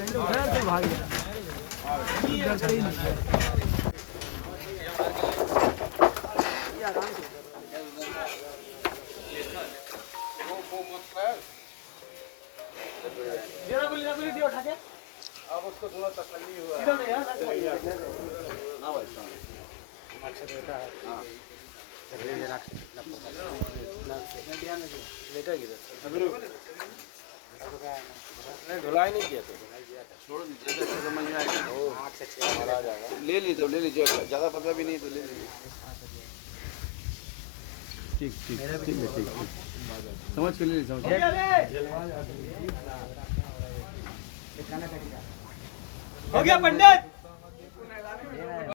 भाग गया अब उसको थोड़ा तसल्ली हुआ धुलाई नहीं किया तो छोड़ दीजिए समझ में आएगा ले लीजिए ले लीजिए ज़्यादा पता भी नहीं तो ले लीजिए ठीक ठीक ठीक है ठीक समझ के लिए समझ हो गया पंडित